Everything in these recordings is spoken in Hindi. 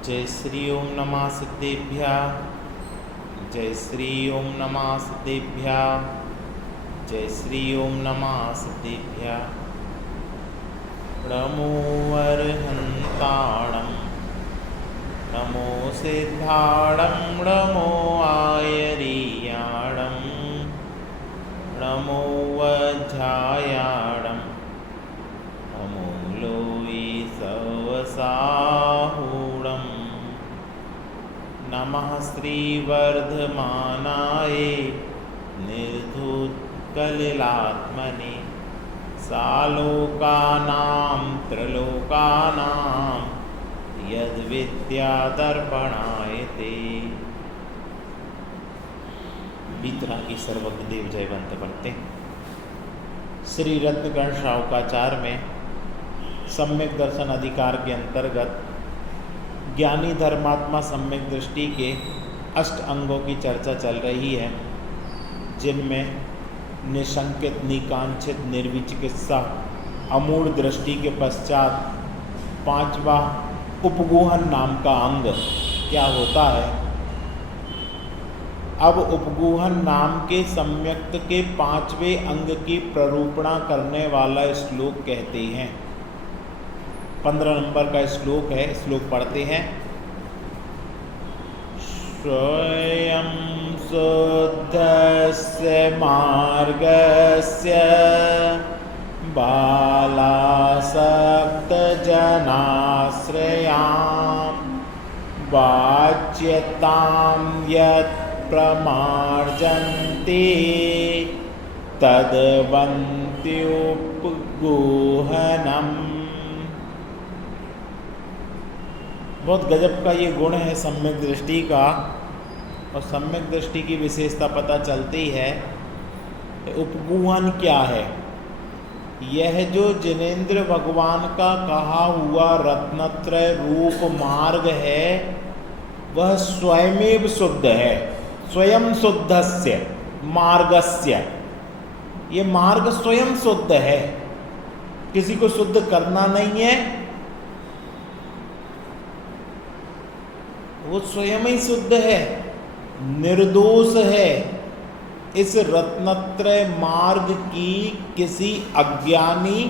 जय श्री ओम नमः सिद्धेभ्यः। जय श्री ओम नमः सिद्धेभ्यः। जय श्री ओम नमः सिद्धेभ्यः। नमो अर्हन्ताणं नमो सिद्धाणं नमो आयर्याणं नमो वज्रायाणं नमो लोये सवसाहूणं नमः श्रीवर्धमानाय निर्धूतकलिलात्मने सालोकानां त्रिलोकानां यद्विद्यादर्पणायते। बीतरा की सर्वज्ञ देव जयवंत बनते। श्री रत्नगण शाहुकाचार्य में सम्यक दर्शन अधिकार के अंतर्गत ज्ञानी धर्मात्मा सम्यक दृष्टि के 8 अंगों की चर्चा चल रही है, जिनमें निशंकित, निकांक्षित, निर्विचिकित्सा, अमूढ़ दृष्टि के पश्चात 5वां उपगूहन नाम का अंग क्या होता है। अब उपगूहन नाम के सम्यक्त के 5वें अंग की प्ररूपणा करने वाला श्लोक कहते हैं। 15 नंबर का श्लोक है, श्लोक पढ़ते हैं। स्वयं शुद्धस्य मार्गस्य बालासक्तजनाश्रयां वाच्यतां यत् प्रमार्जन्ते तद्वन्त्युपगूहनम्। बहुत गजब का ये गुण है सम्यक दृष्टि का, और सम्यक दृष्टि की विशेषता पता चलती है। उपगूहन क्या है? यह जो जिनेंद्र भगवान का कहा हुआ रत्नत्रय रूप मार्ग है, वह स्वयमेव शुद्ध है। स्वयं शुद्धस्य मार्गस्य, ये मार्ग स्वयं शुद्ध है, किसी को शुद्ध करना नहीं है, वो स्वयं ही शुद्ध है, निर्दोष है। इस रत्नत्रय मार्ग की किसी अज्ञानी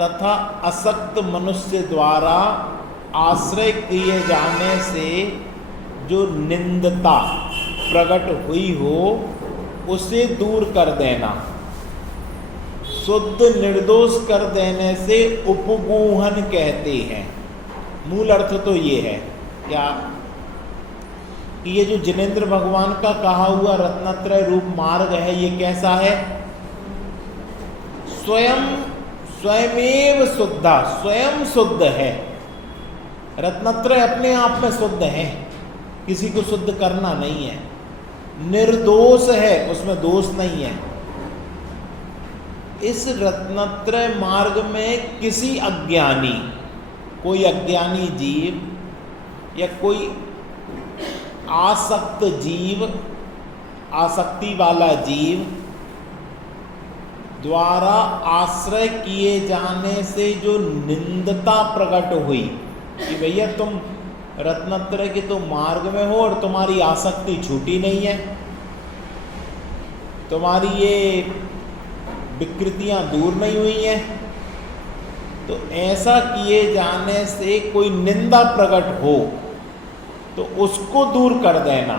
तथा असक्त मनुष्य द्वारा आश्रय किए जाने से जो निंदता प्रकट हुई हो, उसे दूर कर देना, शुद्ध निर्दोष कर देने से उपगूहन कहते हैं। मूल अर्थ तो ये है क्या कि ये जो जिनेंद्र भगवान का कहा हुआ रत्नत्रय रूप मार्ग है, ये कैसा है? स्वयमेव शुद्धा, स्वयं शुद्ध है। रत्नत्रय अपने आप में शुद्ध है, किसी को शुद्ध करना नहीं है। निर्दोष है, उसमें दोष नहीं है। इस रत्नत्रय मार्ग में किसी अज्ञानी, कोई अज्ञानी जीव या कोई आसक्त जीव, आसक्ति वाला जीव द्वारा आश्रय किए जाने से जो निंदता प्रकट हुई कि भैया तुम रत्नत्रय के तो मार्ग में हो और तुम्हारी आसक्ति छूटी नहीं है, तुम्हारी ये विकृतियां दूर नहीं हुई हैं, तो ऐसा किए जाने से कोई निंदा प्रकट हो तो उसको दूर कर देना।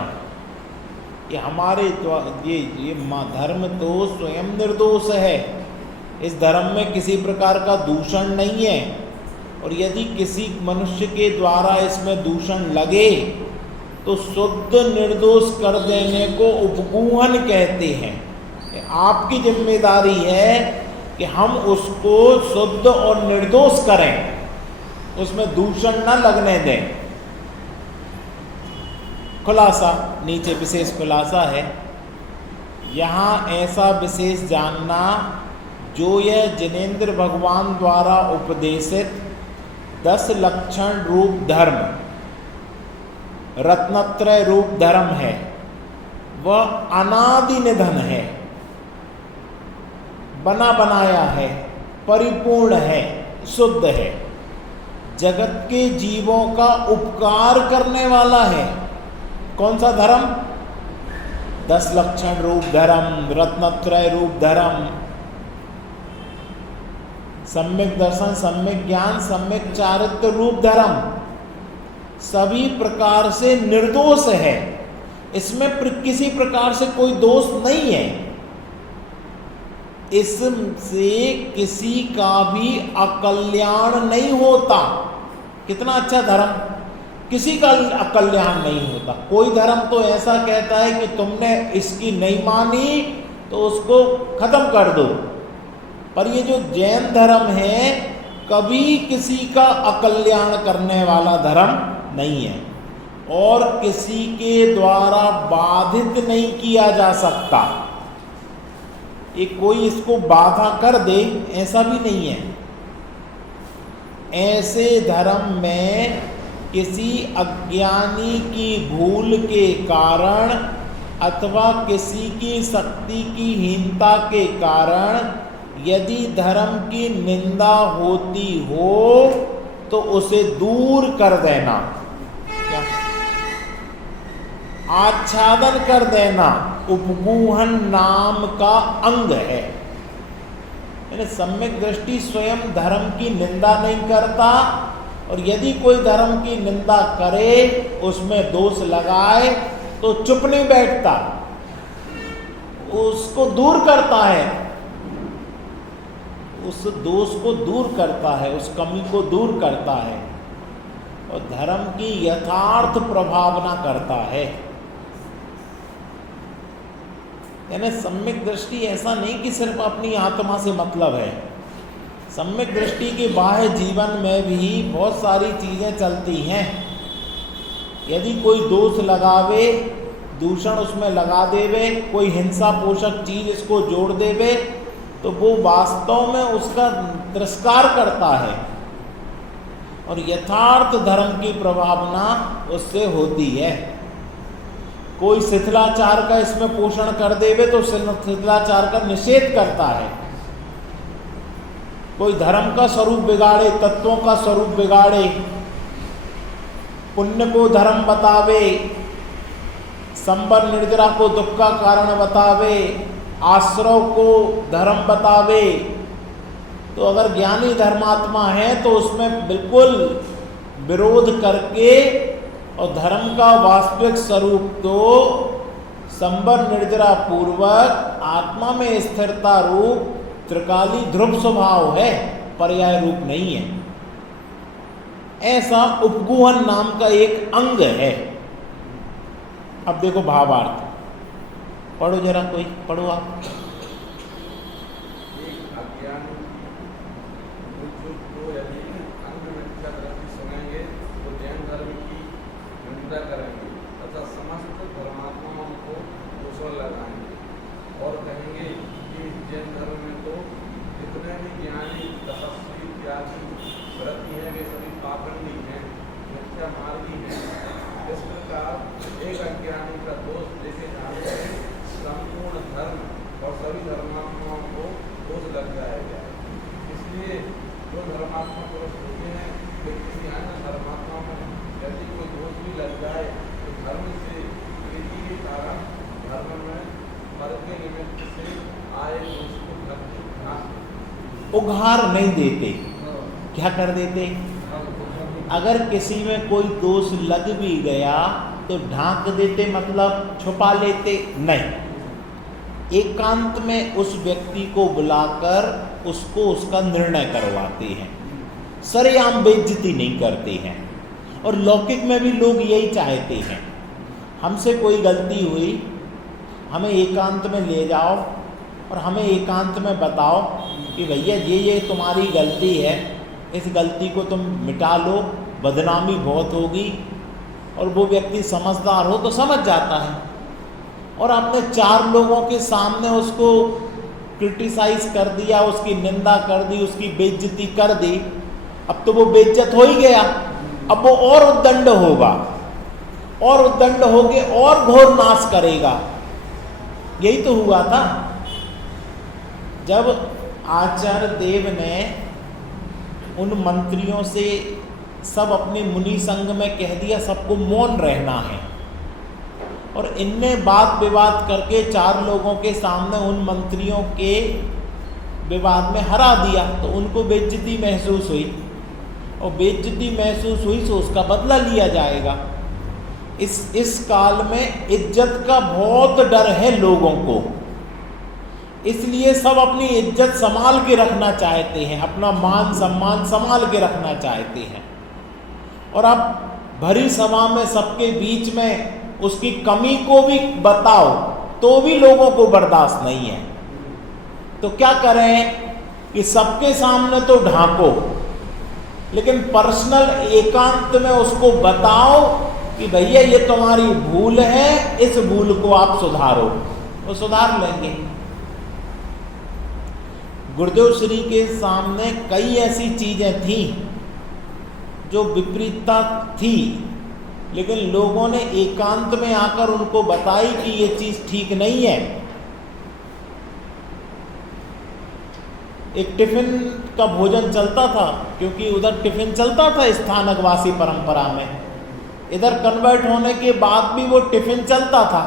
ये हमारे ये धर्म तो स्वयं निर्दोष है। इस धर्म में किसी प्रकार का दूषण नहीं है, और यदि किसी मनुष्य के द्वारा इसमें दूषण लगे तो शुद्ध निर्दोष कर देने को उपगूहन कहते हैं। आपकी जिम्मेदारी है कि हम उसको शुद्ध और निर्दोष करें, उसमें दूषण न लगने दें। खुलासा, नीचे विशेष खुलासा है। यहाँ ऐसा विशेष जानना, जो यह जिनेंद्र भगवान द्वारा उपदेशित 10 लक्षण रूप धर्म, रत्नत्रय रूप धर्म है, वह अनादि निधन है, बना बनाया है, परिपूर्ण है, शुद्ध है। जगत के जीवों का उपकार करने वाला है। कौन सा धर्म? 10 लक्षण रूप धर्म, रत्नत्रय रूप धर्म, सम्यक दर्शन, सम्यक ज्ञान, सम्यक चारित्र रूप धर्म, सभी प्रकार से निर्दोष है। इसमें किसी प्रकार से कोई दोष नहीं है। इससे किसी का भी अकल्याण नहीं होता। कितना अच्छा धर्म! किसी का अकल्याण नहीं होता। कोई धर्म तो ऐसा कहता है कि तुमने इसकी नहीं मानी तो उसको खत्म कर दो, पर ये जो जैन धर्म है कभी किसी का अकल्याण करने वाला धर्म नहीं है और किसी के द्वारा बाधित नहीं किया जा सकता। ये कोई इसको बाधा कर दे ऐसा भी नहीं है। ऐसे धर्म में किसी अज्ञानी की भूल के कारण अथवा किसी की शक्ति की हीनता के कारण यदि धर्म की निंदा होती हो तो उसे दूर कर देना, क्या आच्छादन कर देना उपगूहन नाम का अंग है। यानी सम्यक दृष्टि स्वयं धर्म की निंदा नहीं करता और यदि कोई धर्म की निंदा करे, उसमें दोष लगाए तो चुप नहीं बैठता, उसको दूर करता है, उस दोष को दूर करता है, उस कमी को दूर करता है और धर्म की यथार्थ प्रभावना करता है। यानी सम्यक दृष्टि ऐसा नहीं कि सिर्फ अपनी आत्मा से मतलब है। सम्यक दृष्टि के बाह्य जीवन में भी बहुत सारी चीज़ें चलती हैं। यदि कोई दोष लगावे, दूषण उसमें लगा देवे, कोई हिंसा पोषक चीज़ इसको जोड़ देवे, तो वो वास्तव में उसका तिरस्कार करता है और यथार्थ धर्म की प्रभावना उससे होती है। कोई शिथिलाचार का इसमें पोषण कर देवे तो शिथिलाचार का निषेध करता है। कोई धर्म का स्वरूप बिगाड़े, तत्वों का स्वरूप बिगाड़े, पुण्य को धर्म बतावे, संबर निर्जरा को दुख का कारण बतावे, आश्रव को धर्म बतावे, तो अगर ज्ञानी धर्मात्मा है तो उसमें बिल्कुल विरोध करके और धर्म का वास्तविक स्वरूप तो संबर निर्जरा पूर्वक आत्मा में स्थिरता रूप त्रिकाली ध्रुव स्वभाव है, पर्याय रूप नहीं है। ऐसा उपगूहन नाम का एक अंग है। अब देखो भावार्थ, पढ़ो जरा, कोई पढ़ो आप। करेंगे तथा समस्त धर्मात्माओं को दूसरा लगाएंगे और कहेंगे कि जैन धर्म में तो जितने भी ज्ञानी तपस्वी त्यागी व्रती हैं वे सभी पाखंडी हैं, मिथ्या मार्गी हैं। इस प्रकार एक अज्ञानी का दोष देखे जाने से संपूर्ण धर्म और सभी धर्मात्माओं को दोष लग जाएगा। इसलिए जो धर्मात्मा पुरुष होते हैं वे किसी अन्य धर्मात्मा में यदि कोई दोष भी लग जाए तो धर्म से प्रीति के कारण धर्म में फल के निमित्त से आए दोष को उघार नहीं देते। क्या कर देते? अगर किसी में कोई दोष लग भी गया तो ढांक देते, मतलब छुपा लेते नहीं। एकांत में उस व्यक्ति को बुलाकर उसको उसका निर्णय करवाते हैं, सरेआम बेइज्जती नहीं करते हैं। और लौकिक में भी लोग यही चाहते हैं, हमसे कोई गलती हुई, हमें एकांत में ले जाओ और हमें एकांत में बताओ कि भैया ये तुम्हारी गलती है, इस गलती को तुम मिटा लो, बदनामी बहुत होगी। और वो व्यक्ति समझदार हो तो समझ जाता है और आपने 4 लोगों के सामने उसको क्रिटिसाइज कर दिया, उसकी निंदा कर दी, उसकी बेइज्जती कर दी, अब तो वो बेइज्जत हो ही गया। अब वो और उद्दंड होगा और उद्दंड होके और घोर नाश करेगा। यही तो हुआ था जब आचार्य देव ने उन मंत्रियों से सब अपने मुनि संग में कह दिया सबको मौन रहना है, और इनने बात विवाद करके 4 लोगों के सामने उन मंत्रियों के विवाद में हरा दिया, तो उनको बेइज्जती महसूस हुई, और बेइज्जती महसूस हुई तो उसका बदला लिया जाएगा। इस काल में इज्जत का बहुत डर है लोगों को, इसलिए सब अपनी इज्जत संभाल के रखना चाहते हैं, अपना मान सम्मान संभाल के रखना चाहते हैं। और अब भरी सभा में सबके बीच में उसकी कमी को भी बताओ तो भी लोगों को बर्दाश्त नहीं है, तो क्या करें कि सबके सामने तो ढांको, लेकिन पर्सनल एकांत में उसको बताओ कि भैया ये तुम्हारी भूल है, इस भूल को आप सुधारो, वो सुधार लेंगे। गुरुदेव श्री के सामने कई ऐसी चीजें थी जो विपरीतता थी, लेकिन लोगों ने एकांत में आकर उनको बताई कि ये चीज ठीक नहीं है। एक टिफिन का भोजन चलता था, क्योंकि उधर टिफिन चलता था स्थानकवासी परंपरा में, इधर कन्वर्ट होने के बाद भी वो टिफिन चलता था।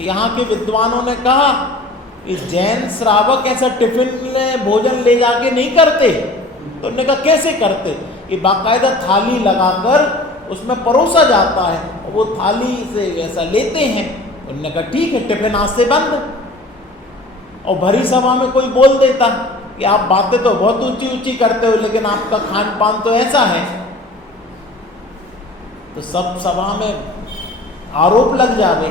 यहाँ के विद्वानों ने कहा कि जैन श्रावक ऐसा टिफिन में भोजन ले जाके नहीं करते, तो उन्होंने कहा कैसे करते, कि बाकायदा थाली लगाकर उसमें परोसा जाता है, और वो थाली से ऐसा लेते हैं। उन्होंने कहा ठीक है, टिफिन आज से बंद। और भरी सभा में कोई बोल देता कि आप बातें तो बहुत ऊंची ऊंची करते हो, लेकिन आपका खान पान तो ऐसा है, तो सब सभा में आरोप लग जावे।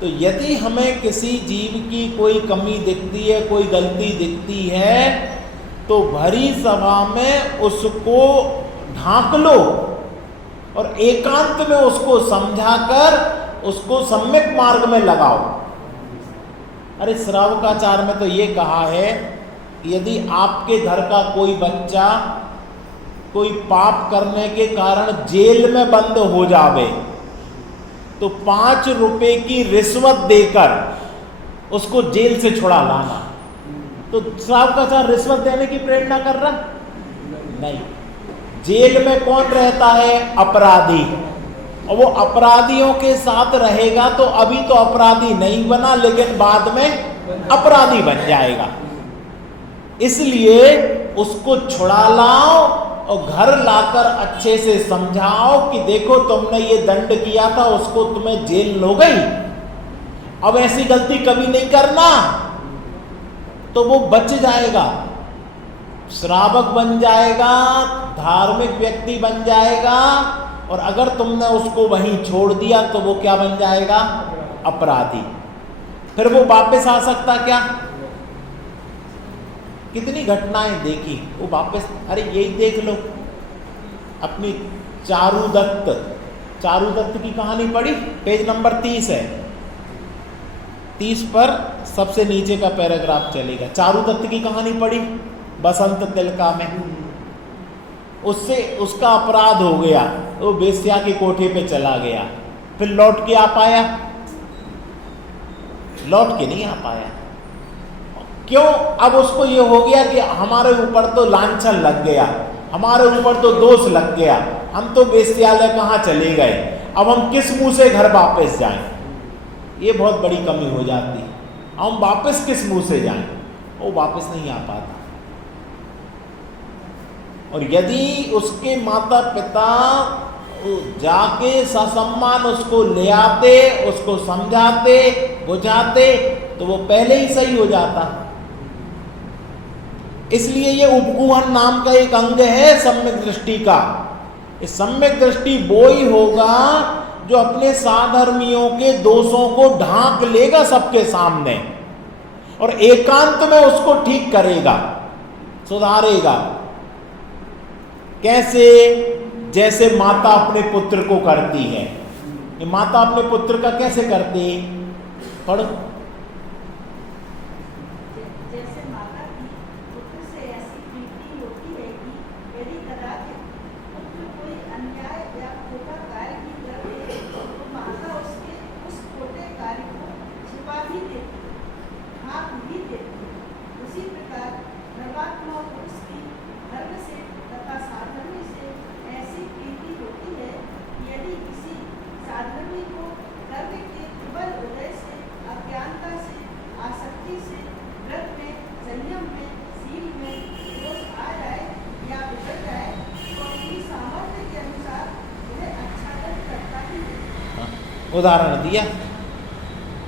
तो यदि हमें किसी जीव की कोई कमी दिखती है, कोई गलती दिखती है, तो भरी सभा में उसको ढांक लो और एकांत में उसको समझाकर उसको सम्यक मार्ग में लगाओ। अरे श्रावकाचार में तो ये कहा है कि यदि आपके घर का कोई बच्चा कोई पाप करने के कारण जेल में बंद हो जावे, तो 5 रुपए की रिश्वत देकर उसको जेल से छुड़ा लाना। तो श्रावकाचार रिश्वत देने की प्रेरणा कर रहा नहीं। जेल में कौन रहता है? अपराधी, और वो अपराधियों के साथ रहेगा तो अभी तो अपराधी नहीं बना, लेकिन बाद में अपराधी बन जाएगा। इसलिए उसको छुड़ा लाओ और घर लाकर अच्छे से समझाओ कि देखो तुमने ये दंड किया था, उसको तुम्हें जेल हो गई, अब ऐसी गलती कभी नहीं करना, तो वो बच जाएगा, श्रावक बन जाएगा, धार्मिक व्यक्ति बन जाएगा। और अगर तुमने उसको वहीं छोड़ दिया तो वो क्या बन जाएगा? अपराधी। फिर वो वापस आ सकता क्या? कितनी घटनाएं देखी वो वापस। अरे यही देख लो, अपनी चारुदत्त की कहानी पढ़ी? पेज नंबर 30 है, 30 पर सबसे नीचे का पैराग्राफ चलेगा। चारुदत्त की कहानी पढ़ी? बसंत तिलका में उससे उसका अपराध हो गया, वो बेश्या की कोठे पे चला गया, फिर लौट के आ पाया? लौट के नहीं आ पाया। क्यों? अब उसको ये हो गया कि हमारे ऊपर तो लांछन लग गया, हमारे ऊपर तो दोष लग गया, हम तो बेश्यालय कहाँ चले गए, अब हम किस मुंह से घर वापस जाएं? ये बहुत बड़ी कमी हो जाती है। हम वापस किस मुंह से जाएं? वो वापस नहीं आ पाता। और यदि उसके माता पिता जाके ससम्मान उसको ले आते, उसको समझाते बुझाते, तो वो पहले ही सही हो जाता। इसलिए ये उपगूहन नाम का एक अंग है सम्यक दृष्टि का। इस सम्यक दृष्टि वो ही होगा जो अपने साधर्मियों के दोषों को ढांक लेगा सबके सामने और एकांत में उसको ठीक करेगा, सुधारेगा। कैसे? जैसे माता अपने पुत्र को करती है। ये माता अपने पुत्र का कैसे करती? पढ़ो। जैसे माता की पुत्र से ऐसी प्रीति होती है कि यदि कदाचित पुत्र कोई अन्याय या खोटा कार्य भी कर दे तो माता उसके उस खोटे कार्य को छिपा भी देती है, ढांक भी देती है। उसी प्रकार धर्मात्मा पुरुष की धर्म से तथा साधर्म से उदाहरण दिया।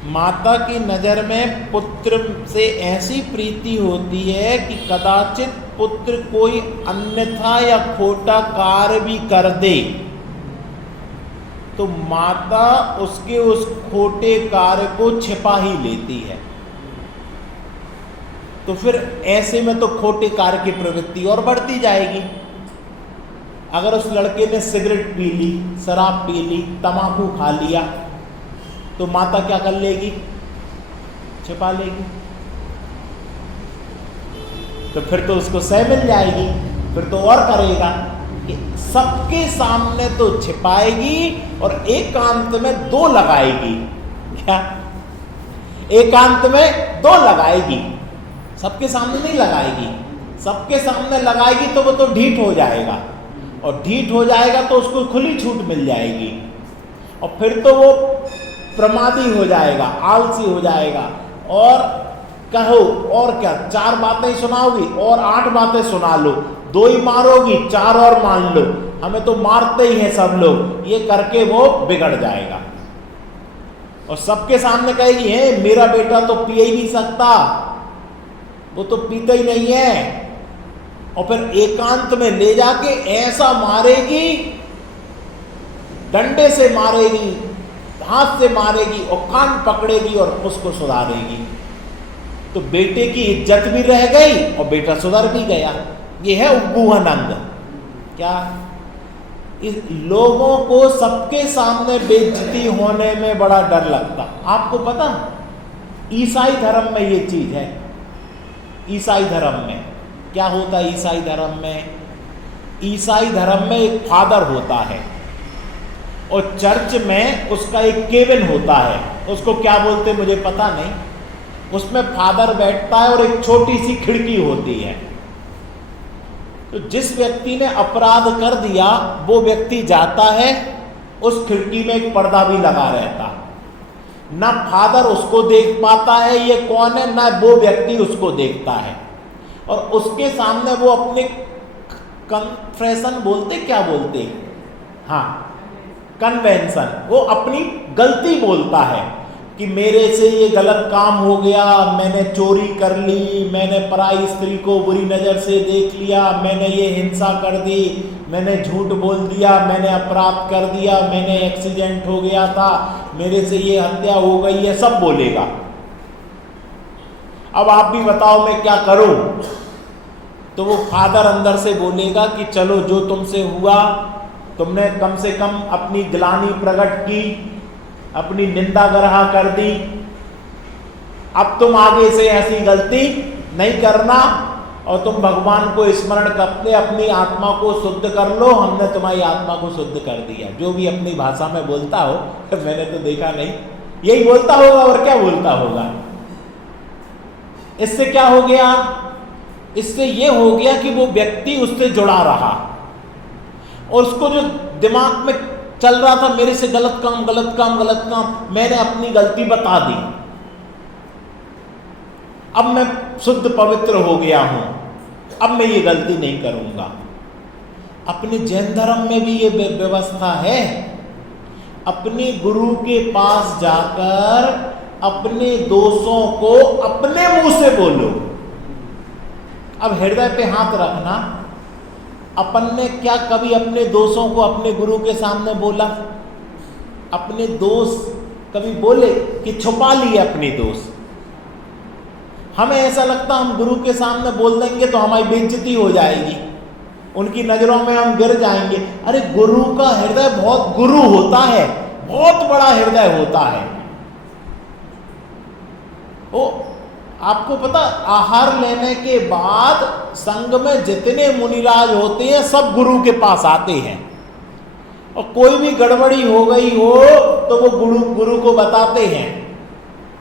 माता की नज़र में पुत्र से ऐसी प्रीति होती है कि कदाचित पुत्र कोई अन्यथा या खोटा कार्य भी कर दे तो माता उसके उस खोटे कार्य को छिपा ही लेती है। तो फिर ऐसे में तो खोटे कार्य की प्रवृत्ति और बढ़ती जाएगी। अगर उस लड़के ने सिगरेट पी ली, शराब पी ली, तम्बाकू खा लिया, तो माता क्या कर लेगी? छिपा लेगी। तो फिर तो उसको सह मिल जाएगी, फिर तो और करेगा कि सबके सामने तो छिपाएगी और एकांत में 2 लगाएगी। क्या? एकांत में 2 लगाएगी, सबके सामने नहीं लगाएगी। सबके सामने लगाएगी तो वो तो ढीठ हो जाएगा, और ढीठ हो जाएगा तो उसको खुली छूट मिल जाएगी, और फिर तो वो प्रमादी हो जाएगा, आलसी हो जाएगा। और कहो और क्या, 4 बातें सुनाओगी और 8 बातें सुना लो, 2 ही मारोगी, 4 और मान लो, हमें तो मारते ही हैं सब लोग, ये करके वो बिगड़ जाएगा। और सबके सामने कहेगी है मेरा बेटा तो पिए ही नहीं सकता, वो तो पीता ही नहीं है। और फिर एकांत में ले जाके ऐसा मारेगी, डंडे से मारेगी, हाथ से मारेगी और कान पकड़ेगी और उसको सुधारेगी। तो बेटे की इज्जत भी रह गई और बेटा सुधर भी गया। ये है उपगूहन अंग। क्या? इस लोगों को सबके सामने बेइज्जती होने में बड़ा डर लगता। आपको पता ईसाई धर्म में ये चीज है। ईसाई धर्म में क्या होता है? ईसाई धर्म में, ईसाई धर्म में एक फादर होता है और चर्च में उसका एक केबिन होता है, उसको क्या बोलते मुझे पता नहीं। उसमें फादर बैठता है और एक छोटी सी खिड़की होती है। तो जिस व्यक्ति ने अपराध कर दिया वो व्यक्ति जाता है, उस खिड़की में एक पर्दा भी लगा रहता, ना फादर उसको देख पाता है ये कौन है, ना वो व्यक्ति उसको देखता है। और उसके सामने वो अपने कन्फेशन बोलते, क्या बोलते, हाँ कन्वेंशन, वो अपनी गलती बोलता है कि मेरे से ये गलत काम हो गया, मैंने चोरी कर ली, मैंने पराई स्त्री को बुरी नज़र से देख लिया, मैंने ये हिंसा कर दी, मैंने झूठ बोल दिया, मैंने अपराध कर दिया, मैंने एक्सीडेंट हो गया था, मेरे से ये हत्या हो गई है, सब बोलेगा। अब आप भी बताओ मैं क्या करूं? तो वो फादर अंदर से बोलेगा कि चलो जो तुमसे हुआ, तुमने कम से कम अपनी ग्लानि प्रकट की, अपनी निंदा ग्रहा कर दी, अब तुम आगे से ऐसी गलती नहीं करना और तुम भगवान को स्मरण करके अपनी आत्मा को शुद्ध कर लो, हमने तुम्हारी आत्मा को शुद्ध कर दिया। जो भी अपनी भाषा में बोलता हो, मैंने तो देखा नहीं, यही बोलता होगा और क्या बोलता होगा। इससे क्या हो गया? इससे ये हो गया कि वो व्यक्ति उससे जुड़ा रहा और उसको जो दिमाग में चल रहा था मेरे से गलत काम गलत काम गलत काम, मैंने अपनी गलती बता दी, अब मैं शुद्ध पवित्र हो गया हूं, अब मैं ये गलती नहीं करूंगा। अपने जैन धर्म में भी ये व्यवस्था है। अपने गुरु के पास जाकर अपने दोषों को अपने मुंह से बोलो। अब हृदय पे हाथ रखना, अपन ने क्या कभी अपने दोषों को अपने गुरु के सामने बोला? अपने दोष कभी बोले कि छुपा लिए अपने दोष? हमें ऐसा लगता हम गुरु के सामने बोल देंगे तो हमारी बेइज्जती हो जाएगी, उनकी नजरों में हम गिर जाएंगे। अरे गुरु का हृदय बहुत गुरु होता है, बहुत बड़ा हृदय होता है। वो आपको पता, आहार लेने के बाद संघ में जितने मुनिराज होते हैं सब गुरु के पास आते हैं, और कोई भी गड़बड़ी हो गई हो तो वो गुरु को बताते हैं।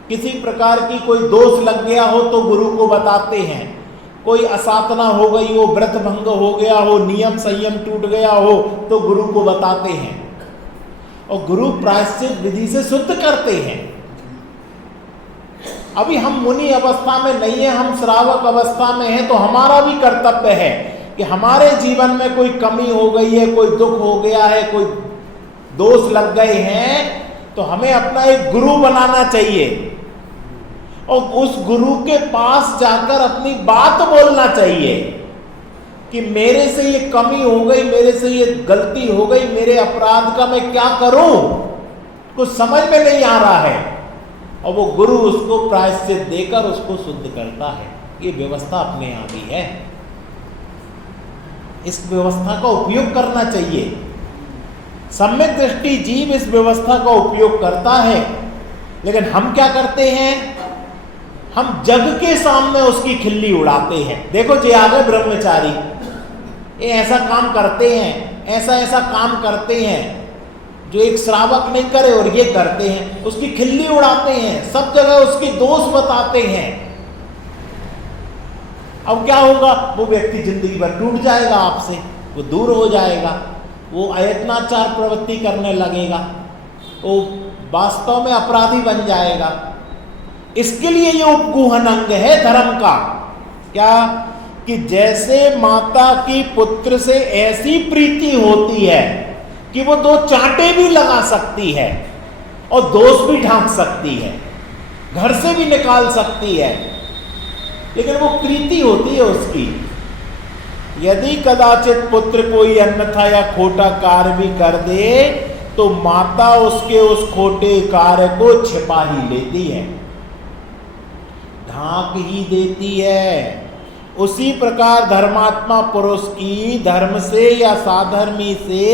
किसी प्रकार की कोई दोष लग गया हो तो गुरु को बताते हैं। कोई असाधना हो गई हो, व्रत भंग हो गया हो, नियम संयम टूट गया हो तो गुरु को बताते हैं, और गुरु प्रायश्चित विधि से शुद्ध करते हैं। अभी हम मुनि अवस्था में नहीं है, हम श्रावक अवस्था में हैं, तो हमारा भी कर्तव्य है कि हमारे जीवन में कोई कमी हो गई है, कोई दुख हो गया है, कोई दोष लग गए हैं, तो हमें अपना एक गुरु बनाना चाहिए और उस गुरु के पास जाकर अपनी बात बोलना चाहिए कि मेरे से ये कमी हो गई, मेरे से ये गलती हो गई, मेरे अपराध का मैं क्या करूं, कुछ समझ में नहीं आ रहा है। और वो गुरु उसको प्रायश्चित देकर उसको शुद्ध करता है। ये व्यवस्था अपने यहाँ भी है, इस व्यवस्था का उपयोग करना चाहिए। सम्यक दृष्टि जीव इस व्यवस्था का उपयोग करता है, लेकिन हम क्या करते हैं, हम जग के सामने उसकी खिल्ली उड़ाते हैं। देखो जी आ गए ब्रह्मचारी, ये ऐसा काम करते हैं, ऐसा ऐसा काम करते हैं जो एक श्रावक नहीं करे और ये करते हैं, उसकी खिल्ली उड़ाते हैं, सब जगह उसकी दोष बताते हैं। अब क्या होगा, वो व्यक्ति जिंदगी भर टूट जाएगा आपसे, वो दूर हो जाएगा, वो अयत्नाचार प्रवृत्ति करने लगेगा, वो वास्तव में अपराधी बन जाएगा। इसके लिए ये उपगूहन अंग है धर्म का, क्या कि जैसे माता की पुत्र से ऐसी प्रीति होती है कि वो दो चांटे भी लगा सकती है और दोष भी ढांक सकती है, घर से भी निकाल सकती है, लेकिन वो प्रीति होती है उसकी। यदि कदाचित पुत्र कोई अन्यथा या खोटा कार्य भी कर दे तो माता उसके उस खोटे कार्य को छिपा ही लेती है, ढांक ही देती है। उसी प्रकार धर्मात्मा पुरुष की धर्म से या साधर्मी से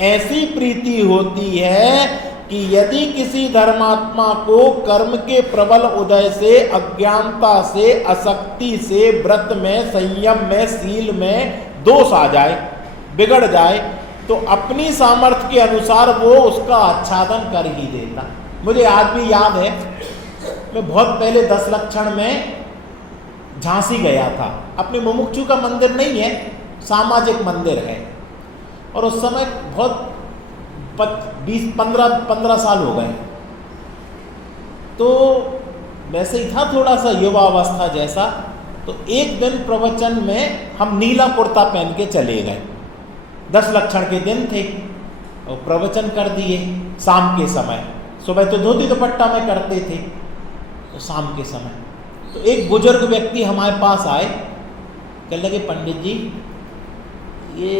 ऐसी प्रीति होती है कि यदि किसी धर्मात्मा को कर्म के प्रबल उदय से, अज्ञानता से, असक्ति से, व्रत में, संयम में, शील में दोष आ जाए, बिगड़ जाए, तो अपनी सामर्थ्य के अनुसार वो उसका आच्छादन कर ही देता। मुझे आज भी याद है, मैं बहुत पहले 10 लक्षण में झांसी गया था। अपने मुमुक्षु का मंदिर नहीं है, सामाजिक मंदिर है, और उस समय बहुत 15 साल हो गए। तो वैसे ही था थोड़ा सा युवावस्था जैसा। तो एक दिन प्रवचन में हम नीला कुर्ता पहन के चले गए, 10 लक्षण के दिन थे, और प्रवचन कर दिए शाम के समय। सुबह तो धोती दुपट्टा में करते थे, तो शाम के समय तो एक बुजुर्ग व्यक्ति हमारे पास आए, कहने लगे पंडित जी ये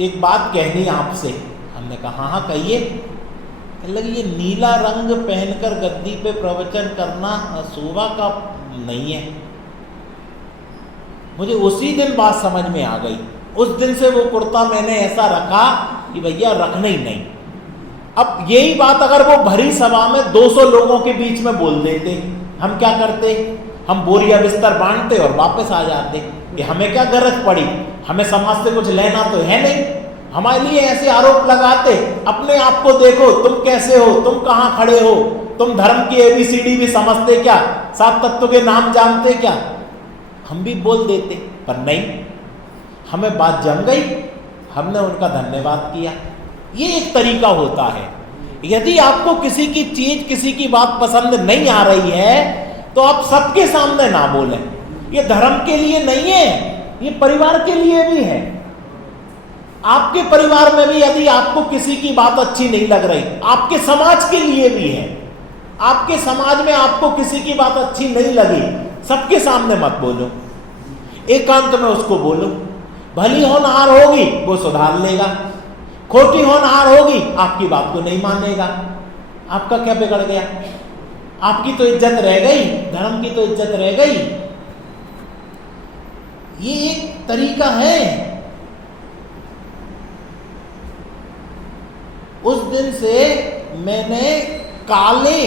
एक बात कहनी आपसे। हमने कहा हाँ हाँ कहिए। कहने लगे ये नीला रंग पहनकर गद्दी पे प्रवचन करना शोभा का नहीं है। मुझे उसी दिन बात समझ में आ गई। उस दिन से वो कुर्ता मैंने ऐसा रखा कि भैया रखना ही नहीं। अब यही बात अगर वो भरी सभा में 200 लोगों के बीच में बोल देते, हम क्या करते, हम बोरिया बिस्तर बांटते और वापस आ जाते कि हमें क्या गरज पड़ी, हमें समाज से कुछ लेना तो है नहीं। हमारे लिए ऐसे आरोप लगाते, अपने आप को देखो, तुम कैसे हो, तुम कहाँ खड़े हो, तुम धर्म की ABCD भी समझते क्या, 7 तत्वों के नाम जानते क्या। हम भी बोल देते, पर नहीं, हमें बात जम गई, हमने उनका धन्यवाद किया। ये एक तरीका होता है। यदि आपको किसी की चीज, किसी की बात पसंद नहीं आ रही है तो आप सबके सामने ना बोलें। ये धर्म के लिए नहीं है, ये परिवार के लिए भी है। आपके परिवार में भी यदि आपको किसी की बात अच्छी नहीं लग रही, आपके समाज के लिए भी है। आपके समाज में आपको किसी की बात अच्छी नहीं लगी, सबके सामने मत बोलो, एकांत में उसको बोलो। भली होनहार होगी वो सुधार लेगा, खोटी होनहार होगी आपकी बात को नहीं मानेगा। आपका क्या बिगड़ गया, आपकी तो इज्जत रह गई, धर्म की तो इज्जत रह गई। ये एक तरीका है। उस दिन से मैंने काले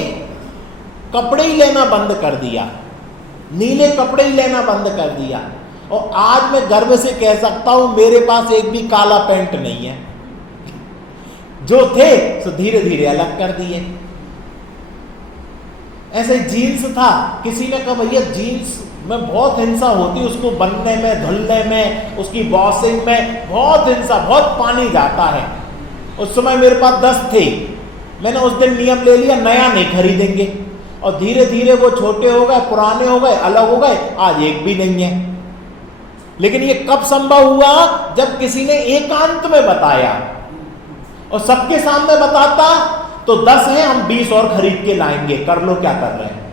कपड़े ही लेना बंद कर दिया, नीले कपड़े ही लेना बंद कर दिया। और आज मैं गर्व से कह सकता हूं मेरे पास एक भी काला पैंट नहीं है। जो थे तो धीरे धीरे अलग कर दिए। ऐसे जीन्स था, किसी ने कहा भैया जीन्स में बहुत हिंसा होती, उसको बनने में, धुलने में, उसकी वॉशिंग में बहुत हिंसा, बहुत पानी जाता है। उस समय मेरे पास 10 थे, मैंने उस दिन नियम ले लिया नया नहीं खरीदेंगे। और धीरे धीरे वो छोटे हो गए, पुराने हो गए, अलग हो गए, आज एक भी नहीं है। लेकिन ये कब संभव हुआ, जब किसी ने एकांत में बताया। और सबके सामने बताता तो 10 हैं, हम 20 और खरीद के लाएंगे, कर लो क्या कर रहे हैं।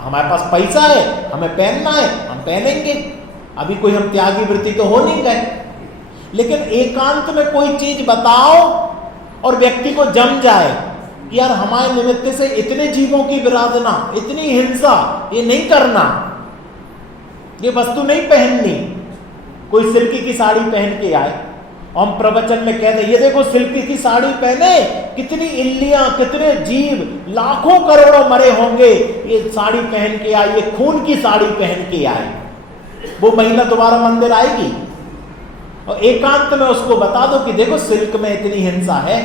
हमारे पास पैसा है, हमें पहनना है, हम पहनेंगे। अभी कोई हम त्यागी वृत्ति तो हो नहीं गए। लेकिन एकांत में कोई चीज बताओ और व्यक्ति को जम जाए, यार हमारे निमित्त से इतने जीवों की विराधना, इतनी हिंसा, ये नहीं करना, ये वस्तु नहीं पहननी। कोई सिल्की की साड़ी पहन के आए, हम प्रवचन में कह दें ये देखो सिल्की की साड़ी पहने, कितनी इल्लियां, कितने जीव, लाखों करोड़ों मरे होंगे, ये साड़ी पहन के आई, ये खून की साड़ी पहन के आई, वो महिला दोबारा मंदिर आएगी? और एकांत में उसको बता दो कि देखो सिल्क में इतनी हिंसा है,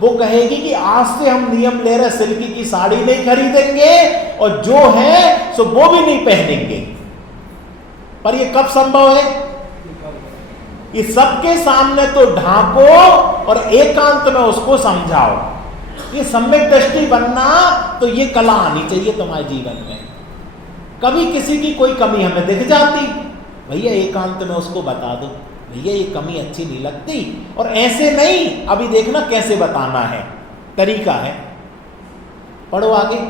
वो कहेगी कि आज से हम नियम ले रहे, सिल्की की साड़ी नहीं खरीदेंगे और जो है सो वो भी नहीं पहनेंगे। पर ये कब संभव है? कि सबके सामने तो ढांको और एकांत में उसको समझाओ। ये सम्यक दृष्टि बनना, तो ये कला आनी चाहिए तुम्हारे जीवन में। कभी किसी की कोई कमी हमें दिख जाती, भैया एकांत में उसको बता दो, भैया ये कमी अच्छी नहीं लगती, और ऐसे नहीं, अभी देखना कैसे बताना है, तरीका है। पढ़ो आगे।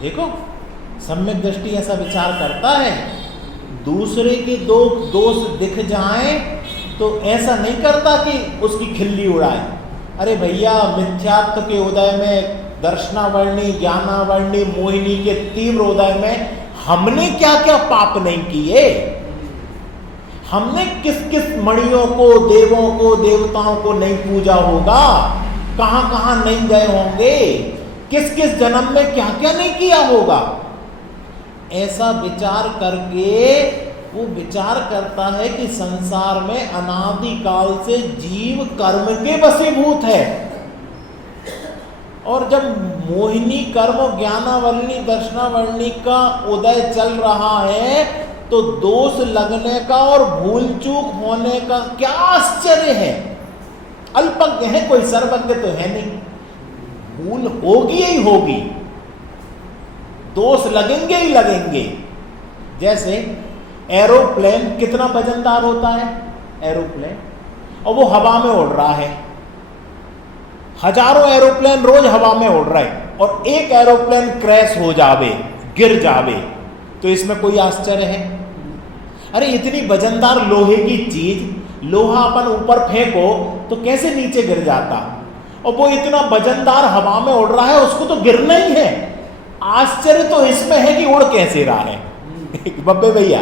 देखो सम्यक दृष्टि ऐसा विचार करता है, दूसरे के दो दोष दिख जाएं तो ऐसा नहीं करता कि उसकी खिल्ली उड़ाए। अरे भैया मिथ्यात्व के उदय में, दर्शनावर्णी, ज्ञानावर्णी, मोहिनी के तीव्र उदय में हमने क्या क्या पाप नहीं किए, हमने किस किस मणियों को, देवों को, देवताओं को नहीं पूजा होगा, कहां कहां नहीं गए होंगे, किस किस जन्म में क्या क्या नहीं किया होगा। ऐसा विचार करके वो विचार करता है कि संसार में अनादि काल से जीव कर्म के वशीभूत है, और जब मोहिनी कर्म, ज्ञानावर्णी, दर्शनावर्णी का उदय चल रहा है तो दोष लगने का और भूल चूक होने का क्या आश्चर्य है। अल्पज्ञ है, कोई सर्वज्ञ तो है नहीं, भूल होगी ही होगी, दोष लगेंगे ही लगेंगे। जैसे एरोप्लेन कितना वजनदार होता है, एरोप्लेन, और वो हवा में उड़ रहा है, हजारों एरोप्लेन रोज हवा में उड़ रहे हैं, और एक एरोप्लेन क्रैश हो जावे, गिर जावे, तो इसमें कोई आश्चर्य है? अरे इतनी वजनदार लोहे की चीज, लोहा अपन ऊपर फेंको तो कैसे नीचे गिर जाता, और वो इतना वजनदार हवा में उड़ रहा है, उसको तो गिरना ही है। आश्चर्य तो इसमें है कि उड़ कैसे रहा है। बब्बे भैया,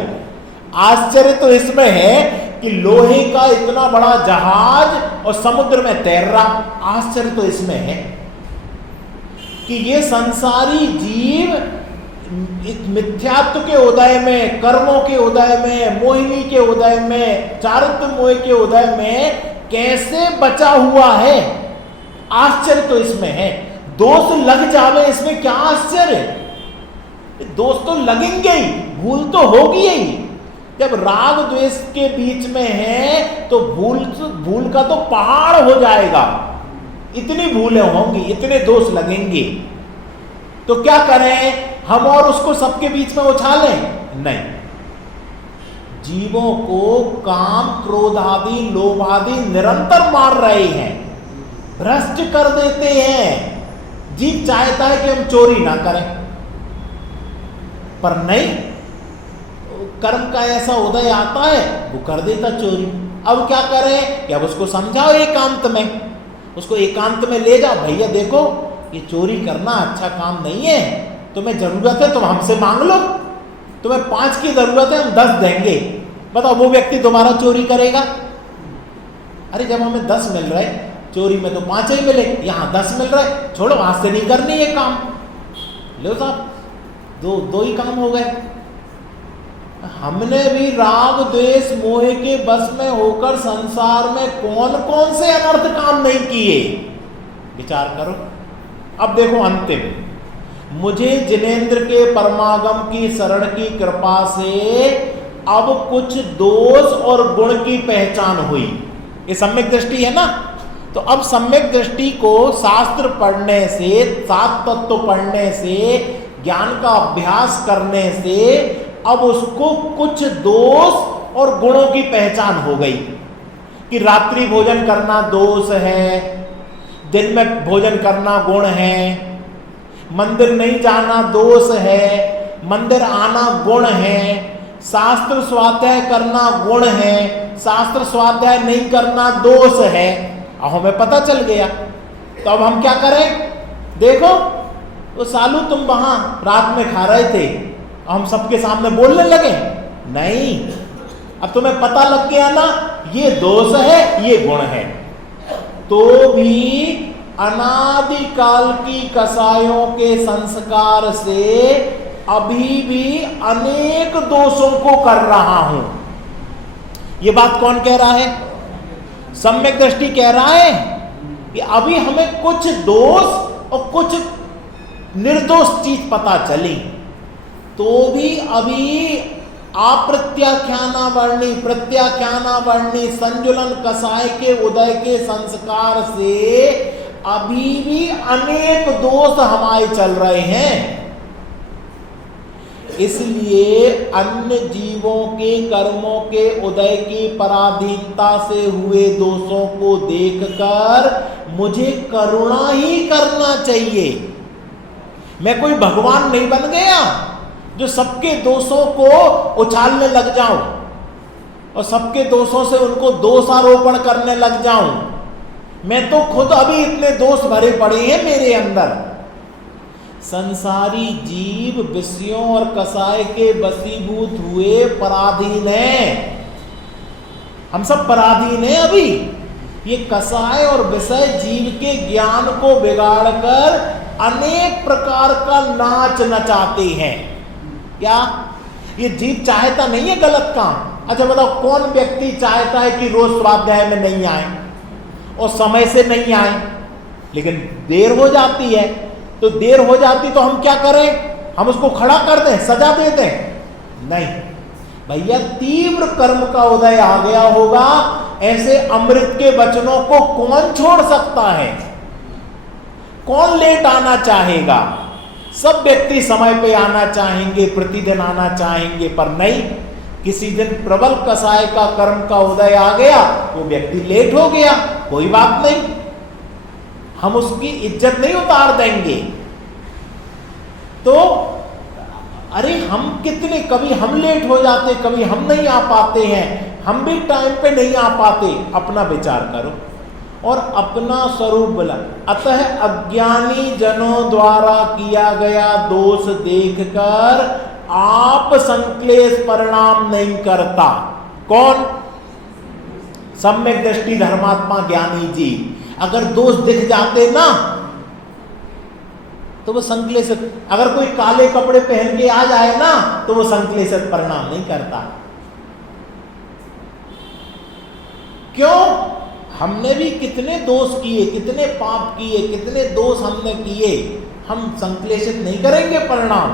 आश्चर्य तो इसमें है कि लोहे का इतना बड़ा जहाज और समुद्र में तैर रहा, आश्चर्य तो इसमें है कि ये संसारी जीव मिथ्यात्व के उदय में, कर्मों के उदय में, मोहिनी के उदय में, चारित्र मोह के उदय में कैसे बचा हुआ है, आश्चर्य तो इसमें है। दोष लग जावे, इसमें क्या आश्चर्य, दोष तो लगेंगे ही, भूल तो होगी ही। जब राग द्वेष के बीच में है तो भूल का तो पहाड़ हो जाएगा, इतनी भूलें होंगी, इतने दोष लगेंगे। तो क्या करें हम, और उसको सबके बीच में उछालें? नहीं, जीवों को काम, क्रोध आदि, लोभ आदि निरंतर मार रहे हैं, भ्रष्ट कर देते हैं। जीव चाहता है कि हम चोरी ना करें, पर नहीं, कर्म का ऐसा उदय आता है वो कर देता चोरी। अब क्या करें कि अब उसको समझाओ एकांत में, उसको एकांत में ले जाओ, भैया देखो ये चोरी करना अच्छा काम नहीं है, तुम्हें जरूरत है तुम हमसे मांग लो, तुम्हें 5 की जरूरत है, हम 10 देंगे। बताओ वो व्यक्ति दोबारा चोरी करेगा? अरे जब हमें 10 मिल रहे, चोरी में तो 5 ही मिले, यहाँ 10 मिल रहे, छोड़ो आज से नहीं करनी ये काम। लो साहब, दो ही काम हो गए। हमने भी राग द्वेष मोह के बस में होकर संसार में कौन कौन से अनर्थ काम नहीं किए, विचार करो। अब देखो अंतिम, मुझे जिनेंद्र के परमागम की शरण की कृपा से अब कुछ दोष और गुण की पहचान हुई। ये सम्यक दृष्टि है ना? तो अब सम्यक दृष्टि को शास्त्र पढ़ने से, 7 तत्व पढ़ने से, ज्ञान का अभ्यास करने से अब उसको कुछ दोष और गुणों की पहचान हो गई कि रात्रि भोजन करना दोष है, दिन में भोजन करना गुण है, मंदिर नहीं जाना दोष है, मंदिर आना गुण है, शास्त्र स्वाध्याय करना गुण है, शास्त्र स्वाध्याय नहीं करना दोष है। अब हमें पता चल गया। तो अब हम क्या करें? देखो वो सालू तुम वहां रात में खा रहे थे, हम सबके सामने बोलने लगे? नहीं, अब तुम्हें पता लग गया ना ये दोष है, ये गुण है। तो भी अनादिकाल की कसायों के संस्कार से अभी भी अनेक दोषों को कर रहा हूं। ये बात कौन कह रहा है? सम्यक दृष्टि कह रहा है कि अभी हमें कुछ दोष और कुछ निर्दोष चीज पता चली, तो भी अभी अप्रत्याख्यानावर्णी प्रत्याख्यानावर्णी संजुलन कसाय के उदय के संस्कार से अभी भी अनेक दोष हमारे चल रहे हैं। इसलिए अन्य जीवों के कर्मों के उदय की पराधीनता से हुए दोषों को देखकर मुझे करुणा ही करना चाहिए। मैं कोई भगवान नहीं बन गया जो सबके दोषों को उछालने लग जाऊं और सबके दोषों से उनको दोषारोपण करने लग जाऊं। मैं तो खुद अभी इतने दोष भरे पड़े हैं मेरे अंदर। संसारी जीव विषयों और कसाय के वशीभूत हुए पराधीन हैं। हम सब पराधीन हैं अभी। ये कसाय और विषय जीव के ज्ञान को बिगाड़कर अनेक प्रकार का नाच नचाते हैं। क्या ये जीव चाहता नहीं है गलत काम? अच्छा बताओ, कौन व्यक्ति चाहता है कि रोज स्वाध्याय में नहीं आए और समय से नहीं आए? लेकिन देर हो जाती है, तो देर हो जाती तो हम क्या करें? हम उसको खड़ा कर दें, सजा दे दें? नहीं भैया, तीव्र कर्म का उदय आ गया होगा, ऐसे अमृत के वचनों को कौन छोड़ सकता है? कौन लेट आना चाहेगा? सब व्यक्ति समय पे आना चाहेंगे, प्रतिदिन आना चाहेंगे, पर नहीं, किसी दिन प्रबल कसाय का कर्म का उदय आ गया, वो व्यक्ति लेट हो गया, कोई बात नहीं, हम उसकी इज्जत नहीं उतार देंगे। तो अरे हम कितने, कभी हम लेट हो जाते, कभी हम नहीं आ पाते हैं, हम भी टाइम पे नहीं आ पाते। अपना विचार करो और अपना स्वरूप बोला। अतः अज्ञानी जनों द्वारा किया गया दोष देखकर आप संक्लेश परिणाम नहीं करता। कौन? सम्यक दृष्टि धर्मात्मा ज्ञानी जी। अगर दोष दिख जाते ना तो वो संक्लेशित, अगर कोई काले कपड़े पहन के आ जाए ना तो वो संक्लेशित परिणाम नहीं करता। क्यों? हमने भी कितने दोष किए, कितने पाप किए, कितने दोष हमने किए, हम संक्लेशित नहीं करेंगे परिणाम।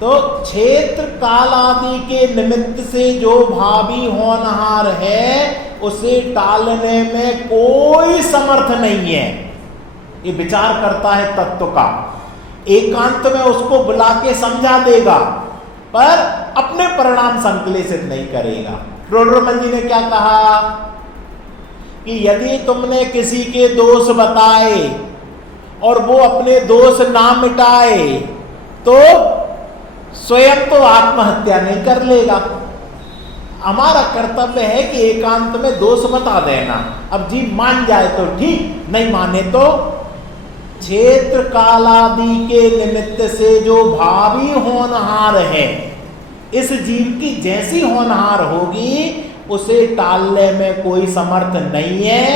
तो क्षेत्र काल आदि के निमित्त से जो भावी होनहार है उसे टालने में कोई समर्थ नहीं है। ये विचार करता है तत्व का, एकांत में उसको बुला के समझा देगा, पर अपने परिणाम संक्लेशित नहीं करेगा। रोडरमन जी ने क्या कहा कि यदि तुमने किसी के दोष बताए और वो अपने दोष ना मिटाए तो स्वयं तो आत्महत्या नहीं कर लेगा। हमारा कर्तव्य है कि एकांत में दोष बता देना। अब जीव मान जाए तो ठीक, नहीं माने तो क्षेत्र कालादि के निमित्त से जो भावी होनहार है, इस जीव की जैसी होनहार होगी उसे टालने में कोई समर्थ नहीं है,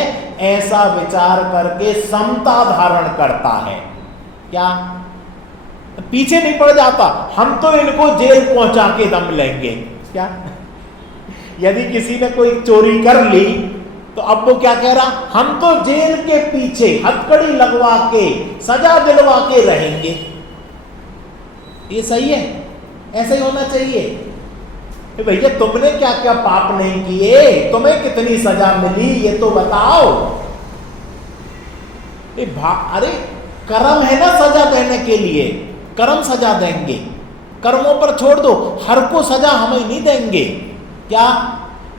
ऐसा विचार करके समता धारण करता है। क्या पीछे नहीं पड़ जाता, हम तो इनको जेल पहुंचा के दम लेंगे। क्या यदि किसी ने कोई चोरी कर ली तो अब वो क्या कह रहा, हम तो जेल के पीछे हथकड़ी लगवा के सजा दिलवा के रहेंगे। ये सही है? ऐसा ही होना चाहिए। भैया तुमने क्या क्या पाप नहीं किए, तुम्हें कितनी सजा मिली ये तो बताओ। अरे कर्म है ना सजा देने के लिए, कर्म सजा देंगे, कर्मों पर छोड़ दो, हर को सजा हम ही नहीं देंगे। क्या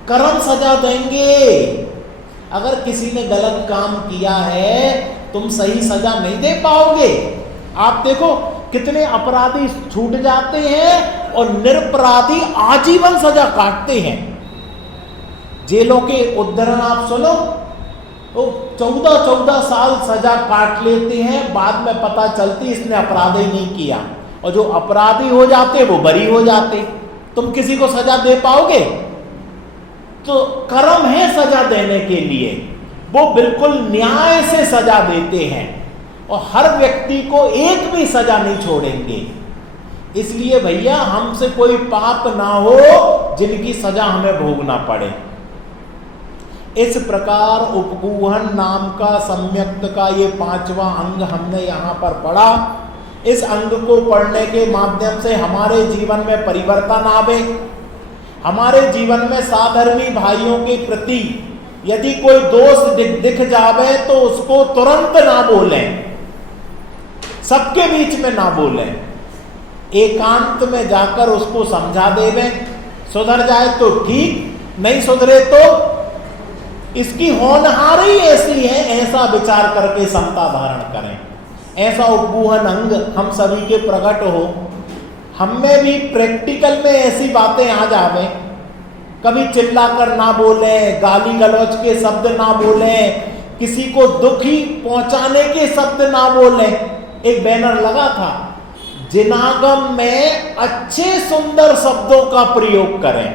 कर्म सजा देंगे? अगर किसी ने गलत काम किया है तुम सही सजा नहीं दे पाओगे। आप देखो कितने अपराधी छूट जाते हैं और निरपराधी आजीवन सजा काटते हैं। जेलों के उद्धरण आप सुनो, तो 14-14 साल सजा काट लेते हैं, बाद में पता चलती इसने अपराध ही नहीं किया, और जो अपराधी हो जाते वो बरी हो जाते। तुम किसी को सजा दे पाओगे? तो कर्म है सजा देने के लिए, वो बिल्कुल न्याय से सजा देते हैं और हर व्यक्ति को एक भी सजा नहीं छोड़ेंगे। इसलिए भैया हमसे कोई पाप ना हो जिनकी सजा हमें भोगना पड़े। इस प्रकार उपगूहन नाम का सम्यक्त का ये 5वां अंग हमने यहाँ पर पढ़ा। इस अंग को पढ़ने के माध्यम से हमारे जीवन में परिवर्तन आवे, हमारे जीवन में साधर्मी भाइयों के प्रति यदि कोई दोष दिख जावे तो उसको तुरंत ना बोलें, सबके बीच में ना बोलें, एकांत में जाकर उसको समझा देवें। सुधर जाए तो ठीक, नहीं सुधरे तो इसकी होनहारी ऐसी है, ऐसा विचार करके समता धारण करें। ऐसा उपगूहन अंग हम सभी के प्रकट हो, हम में भी प्रैक्टिकल में ऐसी बातें आ जावे। कभी चिल्लाकर ना बोलें, गाली गलौज के शब्द ना बोलें, किसी को दुखी पहुंचाने के शब्द ना बोलें। एक बैनर लगा था, जिनागम में अच्छे सुंदर शब्दों का प्रयोग करें।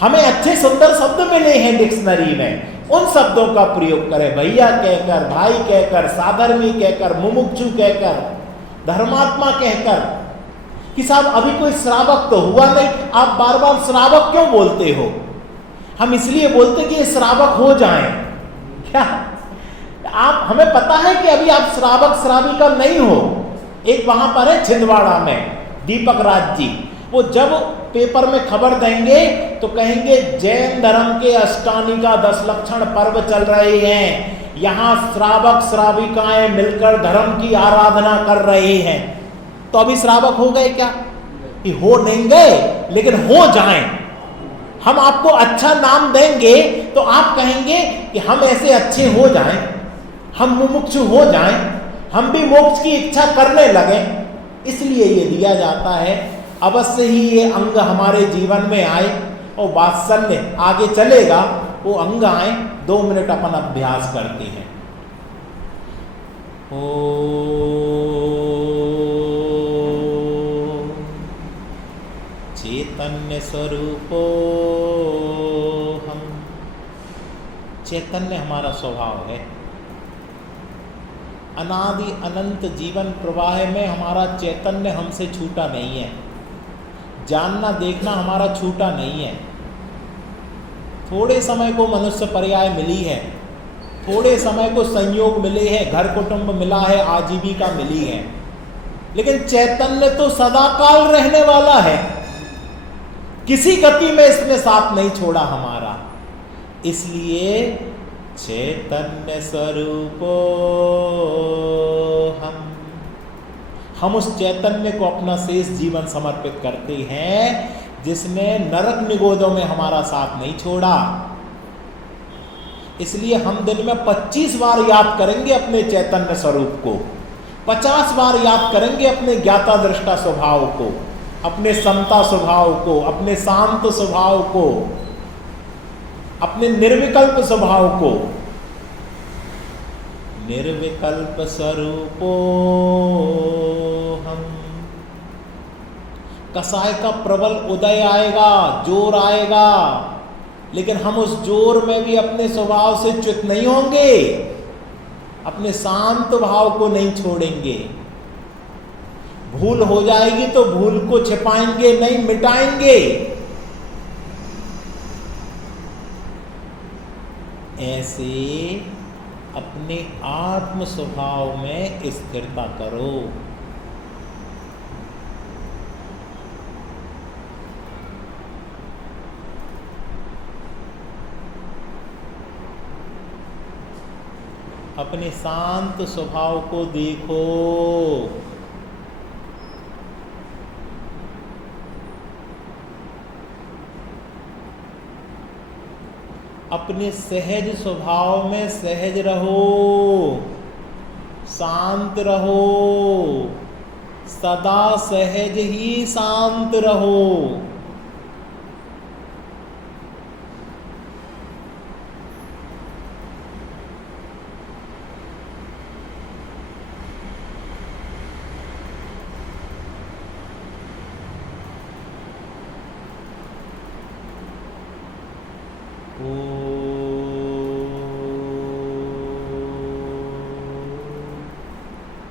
हमें अच्छे सुंदर शब्द मिले हैं डिक्शनरी में, उन शब्दों का प्रयोग करें। भैया कहकर, भाई कहकर, साधर्मी कहकर, मुमुक्षु कहकर, धर्मात्मा कहकर कि साहब अभी कोई श्रावक तो हुआ नहीं, आप बार बार श्रावक क्यों बोलते हो? हम इसलिए बोलते कि ये श्रावक हो जाएं। क्या आप, हमें पता है कि अभी आप श्रावक श्राविका नहीं हो। एक वहां पर है छिंदवाड़ा में दीपक राज जी, वो जब पेपर में खबर देंगे तो कहेंगे जैन धर्म के अष्टानिका 10 लक्षण पर्व चल रहे हैं, यहाँ श्रावक श्राविकाएं मिलकर धर्म की आराधना कर रहे हैं। तो अभी श्रावक हो गए क्या? कि हो नहीं गए, लेकिन हो जाएं। हम आपको अच्छा नाम देंगे तो आप कहेंगे कि हम ऐसे अच्छे हो जाएं, हम मुमुक्षु हो जाएं, हम भी मोक्ष की इच्छा करने लगें। इसलिए ये दिया जाता है। अवश्य ही ये अंग हमारे जीवन में आए और वात्सल्य आगे चलेगा, वो अंग आए। 2 मिनट अपन अभ्यास करते हैं। चैतन्य स्वरूपो हम, चैतन्य हमारा स्वभाव है। अनादि अनंत जीवन प्रवाह में हमारा चैतन्य हमसे छूटा नहीं है। जानना देखना हमारा छूटा नहीं है। थोड़े समय को मनुष्य पर्याय मिली है, थोड़े समय को संयोग मिले हैं, घर कुटुंब मिला है, आजीविका मिली है, लेकिन चैतन्य तो सदाकाल रहने वाला है। किसी गति में इसने साथ नहीं छोड़ा हमारा। इसलिए चैतन्य स्वरूपो हम उस चैतन्य को अपना शेष जीवन समर्पित करते हैं जिसने नरक निगोदों में हमारा साथ नहीं छोड़ा। इसलिए हम दिन में 25 बार याद करेंगे अपने चैतन्य स्वरूप को, 50 बार याद करेंगे अपने ज्ञाता दृष्टा स्वभाव को, अपने समता स्वभाव को, अपने शांत स्वभाव को, अपने निर्विकल्प स्वभाव को। निर्विकल्प स्वरूपो हम। कसाय का प्रबल उदय आएगा, जोर आएगा, लेकिन हम उस जोर में भी अपने स्वभाव से च्युत नहीं होंगे, अपने शांत भाव को नहीं छोड़ेंगे। भूल हो जाएगी तो भूल को छिपाएंगे नहीं, मिटाएंगे। ऐसे अपने आत्म स्वभाव में स्थिरता करो। अपने शांत स्वभाव को देखो। अपने सहज स्वभाव में सहज रहो, शांत रहो, सदा सहज ही शांत रहो।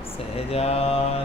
सहजानंद